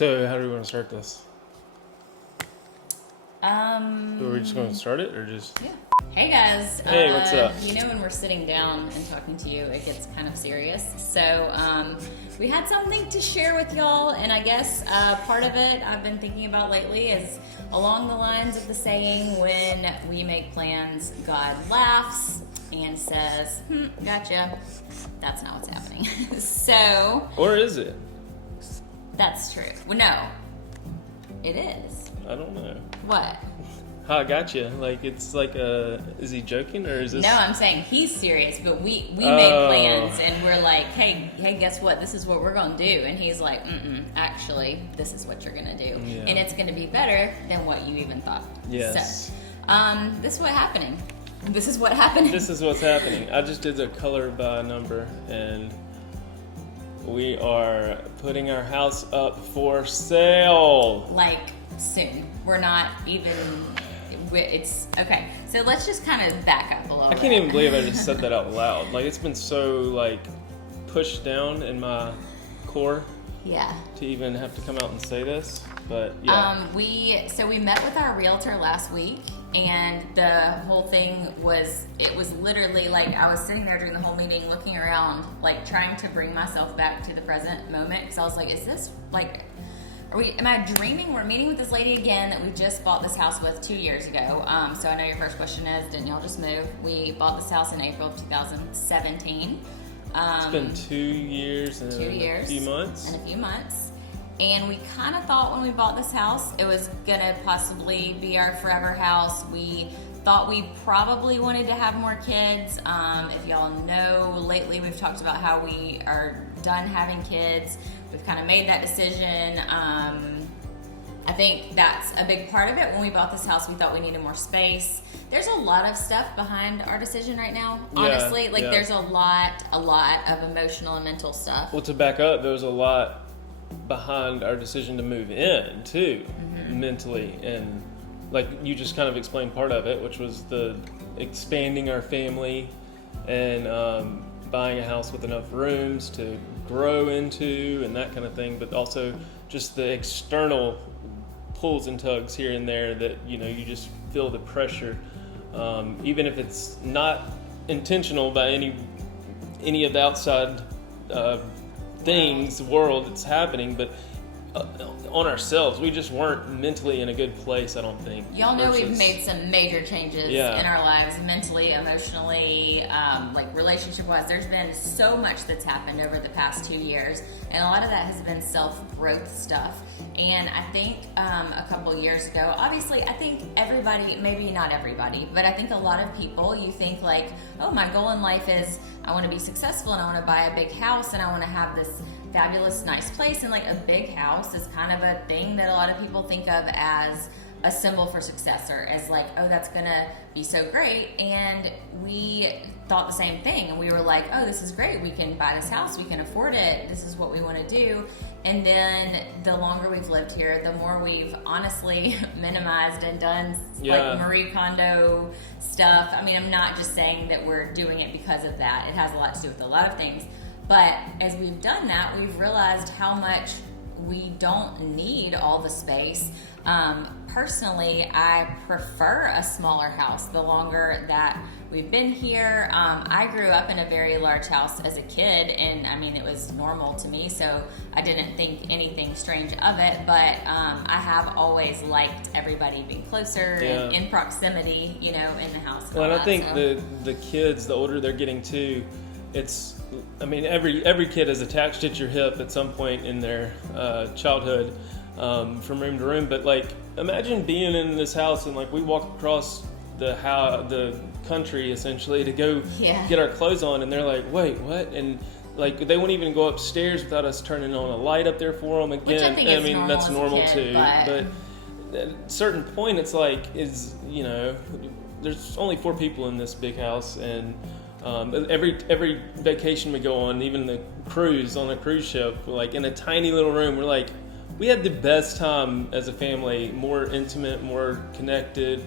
So how do we want to start this? Are we just going to start it or just? Yeah. Hey guys. Hey, what's up? You know, when we're sitting down and talking to you, it gets kind of serious. So we had something to share with y'all, and I guess part of it I've been thinking about lately is along the lines of the saying, when we make plans, God laughs and says, gotcha. That's not what's happening. So. Or is it? That's true. Well, no. It is. I don't know. What? I gotcha. Like, it's like is he joking or is this? No, I'm saying he's serious, but we made plans and we're like, hey, guess what? This is what we're going to do. And he's like, actually, this is what you're going to do. Yeah. And it's going to be better than what you even thought. Yes. So, this is what happening. This is what happened. This is what's happening. I just did a color by number, and we are putting our house up for sale. Like, soon. We're not even... It's okay. So let's just kind of back up a little bit. I can't even believe I just said that out loud. Like, it's been so like pushed down in my core. Yeah. To even have to come out and say this, but yeah. We met with our realtor last week, and the whole thing was, it was literally like I was sitting there during the whole meeting, looking around, like trying to bring myself back to the present moment, because I was like, is this like? Am I dreaming? We're meeting with this lady again that we just bought this house with 2 years ago. So I know your first question is, didn't y'all just move? We bought this house in April of 2017. It's been 2 years and 2 years. A few months. And a few months. And we kind of thought when we bought this house, it was going to possibly be our forever house. We thought we probably wanted to have more kids. If y'all know, lately we've talked about how we are done having kids. We've kind of made that decision. I think that's a big part of it. When we bought this house, we thought we needed more space. There's a lot of stuff behind our decision right now, honestly. There's a lot of emotional and mental stuff. Well, to back up, there was a lot behind our decision to move in, too, mentally. And like you just kind of explained part of it, which was the expanding our family and buying a house with enough rooms to grow into and that kind of thing, but also just the external pulls and tugs here and there that, you know, you just feel the pressure, even if it's not intentional by any of the outside things, world that's happening, but on ourselves, we just weren't mentally in a good place, I don't think. Y'all know we've made some major changes in our lives, mentally, emotionally, like relationship-wise. There's been so much that's happened over the past 2 years, and a lot of that has been self-growth stuff. And I think a couple years ago, obviously, I think everybody, maybe not everybody, but I think a lot of people, you think like, oh, my goal in life is I want to be successful and I want to buy a big house and I want to have this fabulous, nice place. And like a big house is kind of a thing that a lot of people think of as a symbol for success, or as like, oh, that's gonna be so great. And we thought the same thing, and we were like, oh, this is great, we can buy this house, we can afford it, this is what we want to do. And then the longer we've lived here, the more we've honestly minimized and done like Marie Kondo stuff. I mean, I'm not just saying that we're doing it because of that. It has a lot to do with a lot of things. But as we've done that, we've realized how much we don't need all the space. Personally, I prefer a smaller house the longer that we've been here. I grew up in a very large house as a kid, and I mean, it was normal to me, so I didn't think anything strange of it, but I have always liked everybody being closer and in proximity, you know, in the house. Well, and I think the kids, the older they're getting too, I mean, every kid is attached at your hip at some point in their childhood, from room to room. But like, imagine being in this house and like we walk across the country essentially to go get our clothes on, and they're like, wait, what? And like they won't even go upstairs without us turning on a light up there for them again. Which I think is normal, that's normal kid, too. But at a certain point, it's like, you know, there's only 4 people in this big house, and every vacation we go on, even the cruise on a cruise ship, like in a tiny little room, we're like, we had the best time as a family, more intimate, more connected.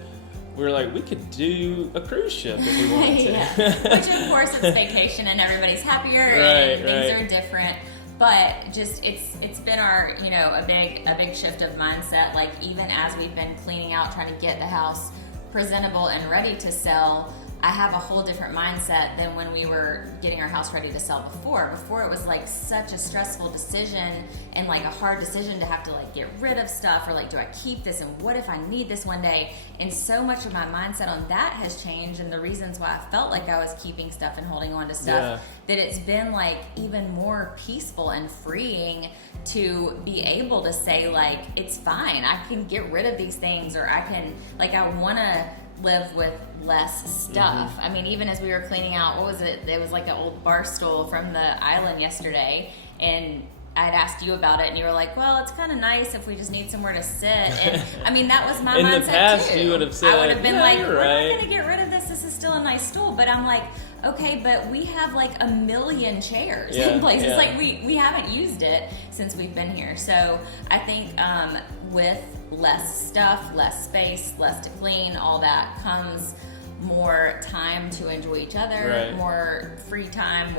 We were like, we could do a cruise ship if we wanted to. Which of course it's vacation and everybody's happier and things are different. but just it's been our, you know, a big shift of mindset. Like even as we've been cleaning out, trying to get the house presentable and ready to sell, I have a whole different mindset than when we were getting our house ready to sell before. Before it was like such a stressful decision and like a hard decision to have to like get rid of stuff, or like, do I keep this and what if I need this one day? And so much of my mindset on that has changed, and the reasons why I felt like I was keeping stuff and holding on to stuff, that it's been like even more peaceful and freeing to be able to say like, it's fine, I can get rid of these things, or I can, like, I want to live with less stuff. I mean, even as we were cleaning out, what was it? There was like an old bar stool from the island yesterday, and I'd asked you about it, and you were like, well, it's kind of nice if we just need somewhere to sit. And I mean, that was my mindset in the past, too. you would have said, I would have been like, we're right. not going to get rid of this. This is still a nice stool. But I'm like, okay, but we have like a million chairs in places. Yeah. Like we haven't used it since we've been here. So I think with less stuff, less space, less to clean, all that comes more time to enjoy each other, more free time,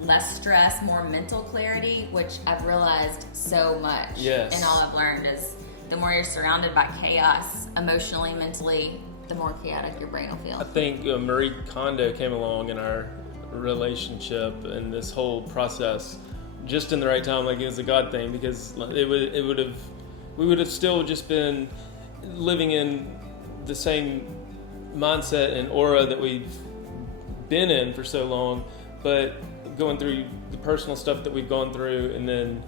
less stress, more mental clarity, which I've realized so much. Yes. And all I've learned is the more you're surrounded by chaos, emotionally, mentally, the more chaotic your brain will feel. I think Marie Kondo came along in our relationship and this whole process just in the right time. Like, it was a God thing, because we would have still just been living in the same mindset and aura that we've been in for so long, but going through the personal stuff that we've gone through, and then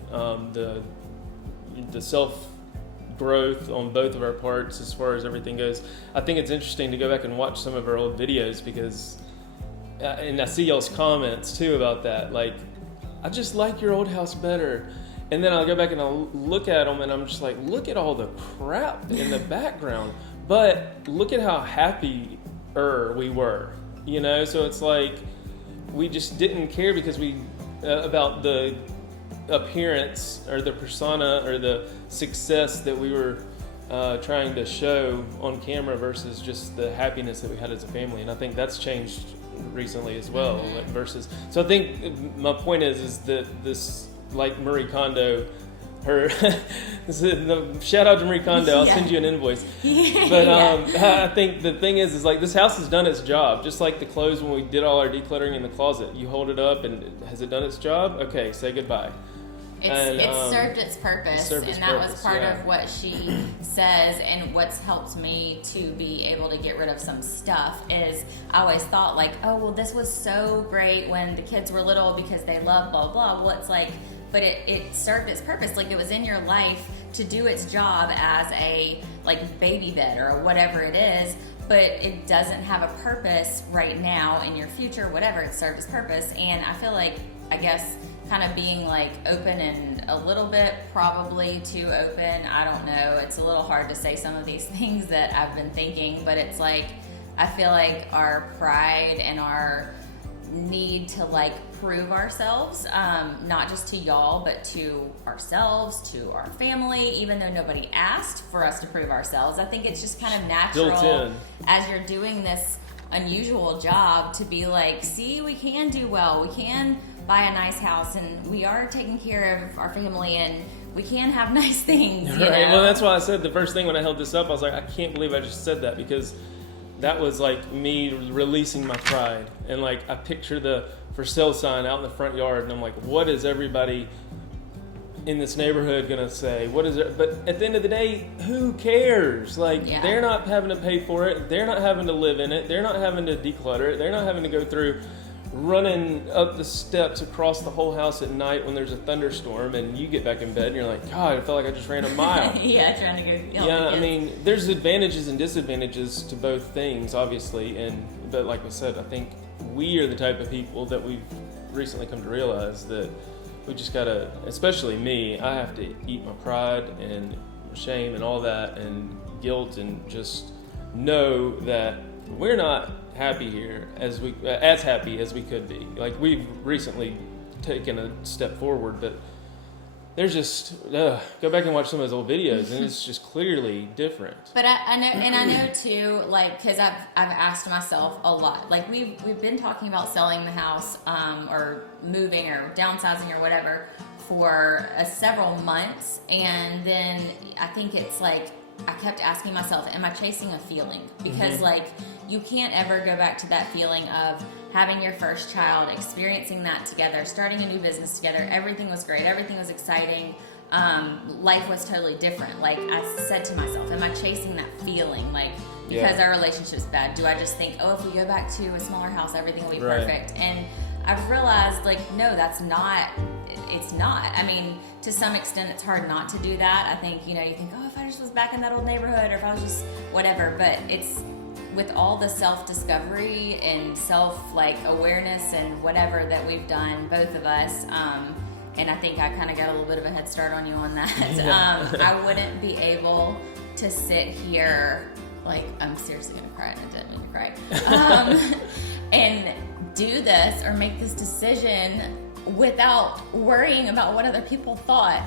the self growth on both of our parts as far as everything goes. I think it's interesting to go back and watch some of our old videos, because and I see y'all's comments too about that, like, I just like your old house better. And then I'll go back and I'll look at them, and I'm just like, look at all the crap in the background. But look at how happy we were, you know? So it's like, we just didn't care because about the appearance or the persona or the success that we were trying to show on camera versus just the happiness that we had as a family. And I think that's changed recently as well. Like so I think my point is that this, like Marie Kondo, shout out to Marie Kondo, I'll send you an invoice. But I think the thing is like, this house has done its job. Just like the clothes, when we did all our decluttering in the closet, you hold it up and has it done its job? Okay, say goodbye. It served its purpose, and that was part of what she says, and what's helped me to be able to get rid of some stuff is I always thought like, oh, well, this was so great when the kids were little because they love blah, blah. Well, it's like, but it served its purpose. Like, it was in your life to do its job as a like baby bed or whatever it is, but it doesn't have a purpose right now in your future, whatever. It served its purpose. And I feel like, I guess, kind of being like open and a little bit probably too open. I don't know. It's a little hard to say some of these things that I've been thinking, but it's like, I feel like our pride and our need to like prove ourselves, not just to y'all, but to ourselves, to our family, even though nobody asked for us to prove ourselves. I think it's just kind of natural as you're doing this unusual job to be like, see, we can do well. We can buy a nice house, and we are taking care of our family, and we can have nice things. You know? Well, that's why I said the first thing when I held this up, I was like, I can't believe I just said that, because that was like me releasing my pride. And like, I picture the for sale sign out in the front yard, and I'm like, what is everybody in this neighborhood gonna say? What is it? But at the end of the day, who cares? Like, they're not having to pay for it. They're not having to live in it. They're not having to declutter it. They're not having to go through running up the steps across the whole house at night when there's a thunderstorm, and you get back in bed and you're like, God, I felt like I just ran a mile. Trying to go. I mean, there's advantages and disadvantages to both things, obviously, but like we said, I think we are the type of people that we've recently come to realize that we just gotta, especially me, I have to eat my pride and shame and all that and guilt, and just know that we're not happy here as happy as we could be. Like, we've recently taken a step forward, but there's just go back and watch some of those old videos, and it's just clearly different. But I know, and I know too, like, because I've asked myself a lot. Like, we've been talking about selling the house, or moving or downsizing or whatever for several months, and then I think it's like I kept asking myself, am I chasing a feeling? Because like you can't ever go back to that feeling of having your first child, experiencing that together, starting a new business together. Everything was great. Everything was exciting. Life was totally different. Like I said to myself, am I chasing that feeling? Like because our relationship's bad, do I just think, oh, if we go back to a smaller house, everything will be perfect? And I've realized, like, no, it's not. I mean, to some extent, it's hard not to do that. I think, you think, oh, if I just was back in that old neighborhood, or if I was just whatever. But it's with all the self-discovery and awareness and whatever that we've done, both of us, and I think I kind of got a little bit of a head start on you on that. I wouldn't be able to sit here, like, I'm seriously going to cry, and I didn't mean to cry, and do this or make this decision without worrying about what other people thought.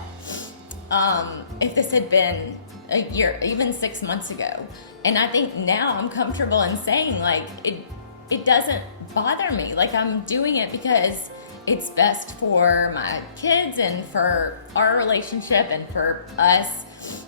If this had been a year, even 6 months ago. And I think now I'm comfortable in saying, like, it doesn't bother me. Like, I'm doing it because it's best for my kids and for our relationship and for us,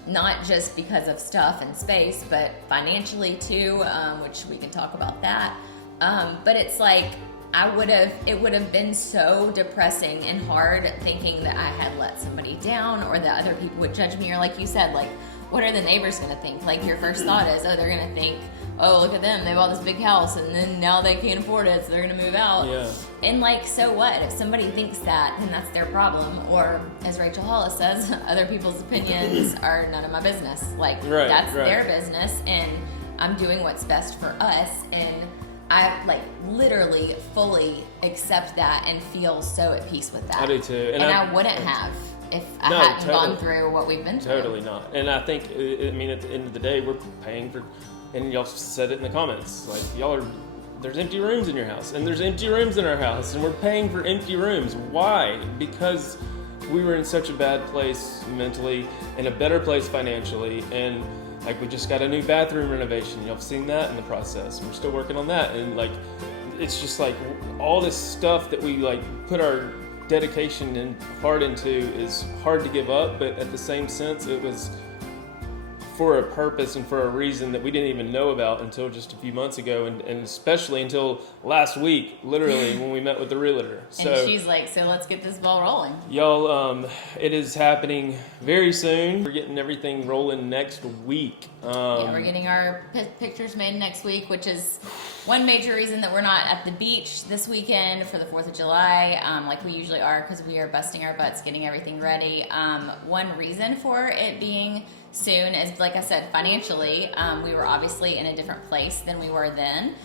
not just because of stuff and space, but financially too, which we can talk about that. But it's like, it would have been so depressing and hard thinking that I had let somebody down, or that other people would judge me, or like you said, like, what are the neighbors going to think? Like, your first thought is, oh, they're going to think, oh, look at them, they bought this big house, and then now they can't afford it, so they're going to move out. Yeah. And, like, so what? If somebody thinks that, then that's their problem. Or, as Rachel Hollis says, other people's opinions are none of my business. Like, that's their business, and I'm doing what's best for us, and I, like, literally fully accept that and feel so at peace with that. I do too. And I wouldn't have if I hadn't gone through what we've been through. Totally not. And I think, I mean, at the end of the day, we're paying for, and y'all said it in the comments, like, there's empty rooms in your house, and there's empty rooms in our house, and we're paying for empty rooms. Why? Because we were in such a bad place mentally, and a better place financially, and like, we just got a new bathroom renovation. Y'all have seen that in the process. We're still working on that, and like, it's just like all this stuff that we like put our dedication and heart into is hard to give up, but at the same sense, it was for a purpose and for a reason that we didn't even know about until just a few months ago, and especially until last week, literally, when we met with the realtor. So, and she's like, so let's get this ball rolling. Y'all, it is happening very soon. We're getting everything rolling next week. We're getting our pictures made next week, which is one major reason that we're not at the beach this weekend for the 4th of July, like we usually are, because we are busting our butts getting everything ready. One reason for it being soon is, like I said, financially, we were obviously in a different place than we were then.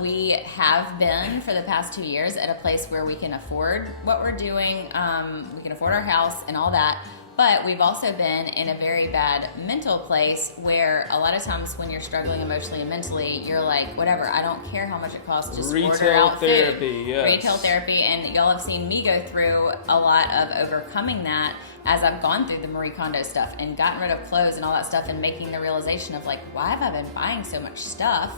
We have been for the past 2 years at a place where we can afford what we're doing, we can afford our house and all that, but we've also been in a very bad mental place where a lot of times when you're struggling emotionally and mentally, you're like, whatever, I don't care how much it costs, just order out therapy, food. yes. Retail therapy, and y'all have seen me go through a lot of overcoming that as I've gone through the Marie Kondo stuff and gotten rid of clothes and all that stuff, and making the realization of, like, why have I been buying so much stuff,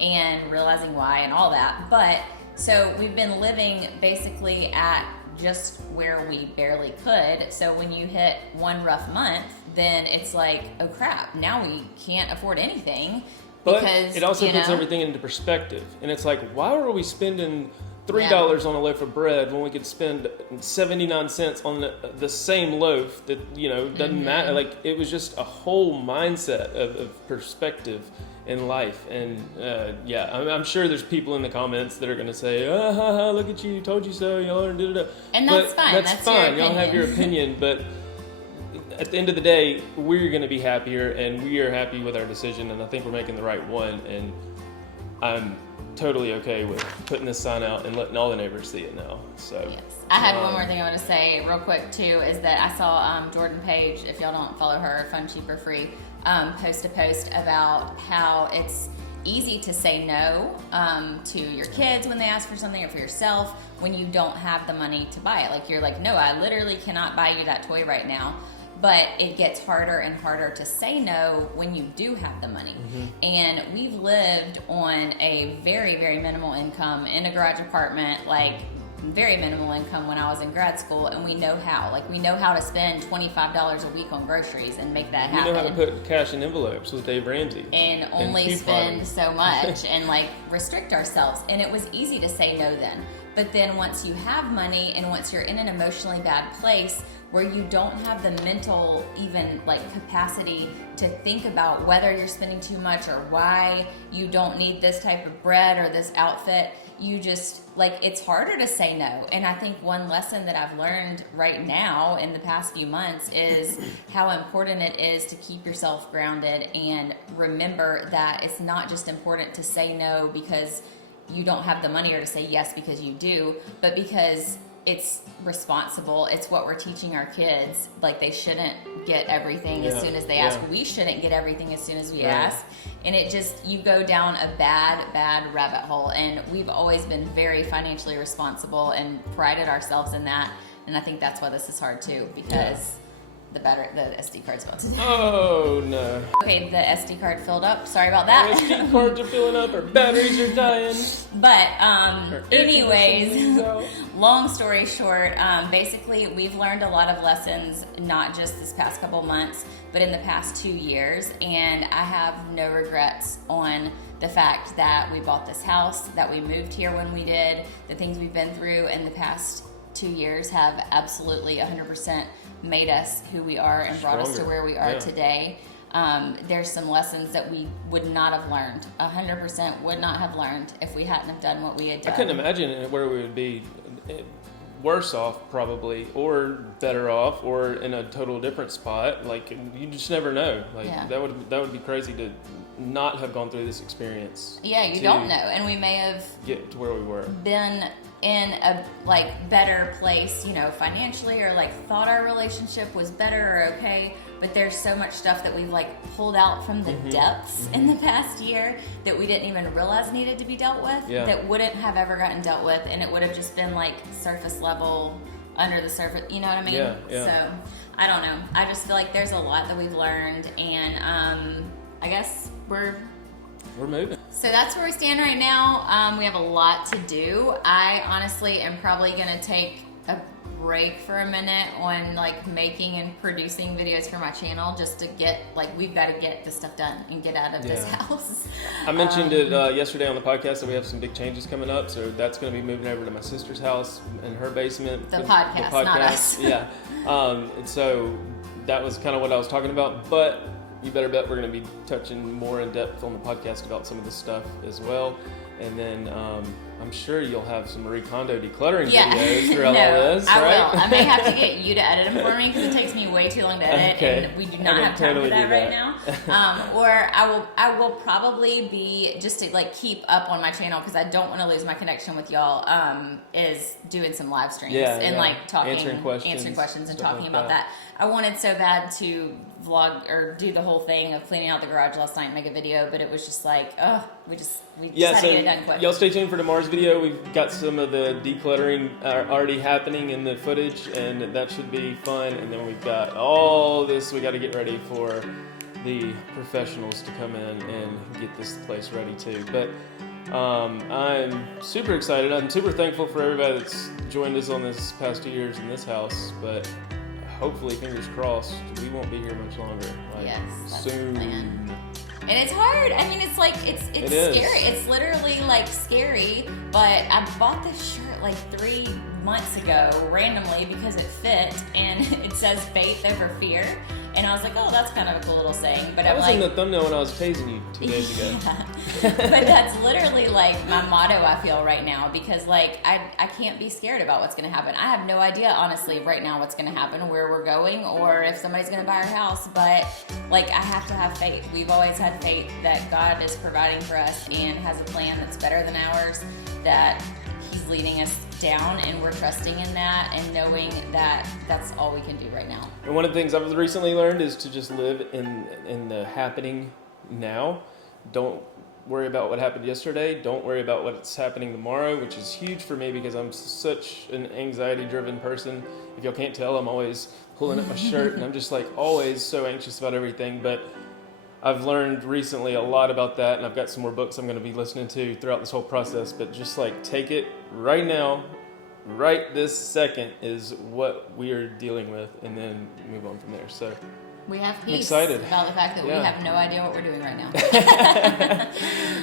and realizing why and all that. But so we've been living basically at just where we barely could. So when you hit one rough month, then it's like, oh crap, now we can't afford anything. But because it also puts everything into perspective. And it's like, why are we spending $3 on a loaf of bread when we could spend 79 cents on the same loaf that, doesn't matter? Like, it was just a whole mindset of perspective in life. And I'm sure there's people in the comments that are going to say, look at you, told you so, y'all are da-da-da. And that's fine. That's fine. Y'all have your opinion, but at the end of the day, we're going to be happier, and we are happy with our decision, and I think we're making the right one. And I'm totally okay with putting this sign out and letting all the neighbors see it now. So yes. I had one more thing I want to say real quick too, is that I saw Jordan Page, if y'all don't follow her, Fun, Cheap, or Free, post a post about how it's easy to say no to your kids when they ask for something, or for yourself when you don't have the money to buy it. Like, you're like, no, I literally cannot buy you that toy right now. But it gets harder and harder to say no when you do have the money. Mm-hmm. And we've lived on a very, very minimal income in a garage apartment, like very minimal income when I was in grad school, and we know how. Like, we know how to spend $25 a week on groceries and make that happen. We know how to put cash in envelopes with Dave Ramsey. And only spend so much and, like, restrict ourselves. And it was easy to say no then. But then once you have money and once you're in an emotionally bad place where you don't have the mental even like capacity to think about whether you're spending too much or why you don't need this type of bread or this outfit, you just like, it's harder to say no. And I think one lesson that I've learned right now in the past few months is how important it is to keep yourself grounded and remember that it's not just important to say no because you don't have the money or to say yes because you do, but because it's responsible. It's what we're teaching our kids. Like, they shouldn't get everything as soon as they ask. We shouldn't get everything as soon as we ask. And it just, you go down a bad rabbit hole. And we've always been very financially responsible and prided ourselves in that. And I think that's why this is hard too, because the SD card's about to die. Oh no. Okay, the SD card filled up. Sorry about that. Our SD cards are filling up, our batteries are dying. But anyways, long story short, basically we've learned a lot of lessons, not just this past couple months, but in the past 2 years. And I have no regrets on the fact that we bought this house, that we moved here when we did. The things we've been through in the past 2 years have absolutely 100% made us who we are and brought us to where we are today. There's some lessons that we would not have learned, 100% would not have learned if we hadn't have done what we had done. I couldn't imagine where we would be worse off probably, or better off, or in a total different spot. Like, you just never know. Like, that would be crazy to not have gone through this experience. Yeah, you don't know. And we may have get to where we were. Been in a like better place, you know, financially, or like thought our relationship was better or okay, but there's so much stuff that we've like pulled out from the depths in the past year that we didn't even realize needed to be dealt with, that wouldn't have ever gotten dealt with, and it would have just been like surface level, under the surface, you know what I mean? So I don't know, I just feel like there's a lot that we've learned, and I guess we're moving. So that's where we stand right now. We have a lot to do. I honestly am probably going to take a break for a minute on like making and producing videos for my channel, just to get like, we've got to get this stuff done and get out of this house. I mentioned it yesterday on the podcast that we have some big changes coming up, so that's going to be moving over to my sister's house in her basement. The podcast, not us. And so that was kind of what I was talking about, but you better bet we're going to be touching more in depth on the podcast about some of this stuff as well. And then I'm sure you'll have some Marie Kondo decluttering videos throughout all this, I right? will. I may have to get you to edit them for me because it takes me way too long to edit, and we do not have time for that right now. Or I will probably be, just to like keep up on my channel because I don't want to lose my connection with y'all, is doing some live streams and like talking, answering questions and talking about that. I wanted so bad to vlog or do the whole thing of cleaning out the garage last night and make a video, but it was just like, we just had to get it done quick. Y'all stay tuned for tomorrow's video. We've got some of the decluttering already happening in the footage, and that should be fun. And then we've got all this we got to get ready for the professionals to come in and get this place ready too. But I'm super excited. I'm super thankful for everybody that's joined us on this past 2 years in this house, but hopefully, fingers crossed, we won't be here much longer. Soon. And it's hard. I mean, it's like, it's scary. It's literally like scary, but I bought this shirt like 3 months ago randomly because it fit, and it says faith over fear. And I was like, oh, that's kind of a cool little saying. But that was in the thumbnail when I was tasing you 2 days ago. But that's literally like my motto, I feel, right now, because like I can't be scared about what's going to happen. I have no idea, honestly, right now what's going to happen, where we're going, or if somebody's going to buy our house. But like, I have to have faith. We've always had faith that God is providing for us and has a plan that's better than ours, that He's leading us down, and we're trusting in that and knowing that that's all we can do right now. And one of the things I've recently learned is to just live in the happening now. Don't worry about what happened yesterday. Don't worry about what's happening tomorrow, which is huge for me because I'm such an anxiety-driven person. If y'all can't tell, I'm always pulling up my shirt, and I'm just like always so anxious about everything. But I've learned recently a lot about that, and I've got some more books I'm going to be listening to throughout this whole process. But just like take it right now, right this second is what we are dealing with, and then move on from there. So we have peace excited about the fact that we have no idea what we're doing right now.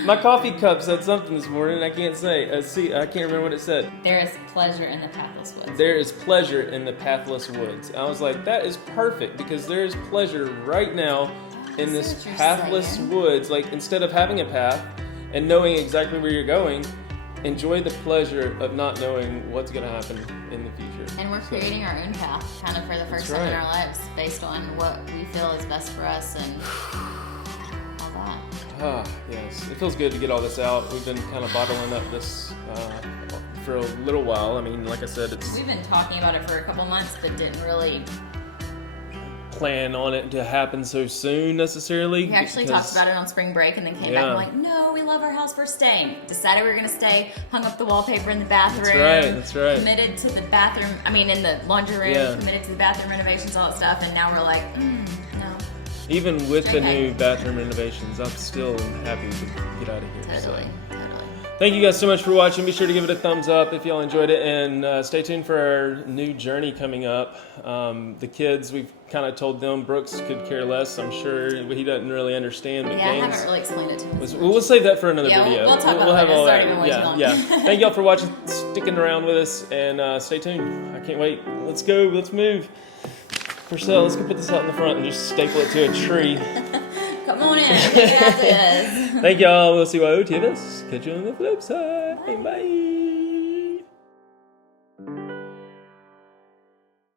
My coffee cup said something this morning. I can't say. I can't remember what it said. There is pleasure in the pathless woods. There is pleasure in the pathless woods. I was like, that is perfect, because there is pleasure right now in this pathless woods. Like, instead of having a path and knowing exactly where you're going, enjoy the pleasure of not knowing what's going to happen in the future. And we're creating our own path, kind of for the first time in our lives, based on what we feel is best for us and all that. Ah, yes. It feels good to get all this out. We've been kind of bottling up this for a little while. I mean, like I said, we've been talking about it for a couple months, but didn't really plan on it to happen so soon necessarily. We actually talked about it on spring break and then came back and like, no, we love our house, we're staying. Decided we were going to stay, hung up the wallpaper in the bathroom. That's right. Committed to the bathroom, in the laundry room, committed to the bathroom renovations, all that stuff, and now we're like, no. Even with the new bathroom renovations, I'm still happy to get out of here. Totally. Thank you guys so much for watching. Be sure to give it a thumbs up if y'all enjoyed it, and stay tuned for our new journey coming up. The kids, we've kind of told them. Brooks could care less. I'm sure he doesn't really understand. But I haven't really explained it to him. We'll save that for another video. We'll talk about it later. Yeah. Thank y'all for watching, sticking around with us, and stay tuned. I can't wait. Let's go. Let's move. For sale, let's go put this out in the front and just staple it to a tree. Come on in. Figure out this. Thank y'all. We'll see you. Catch you on the flip side. Bye.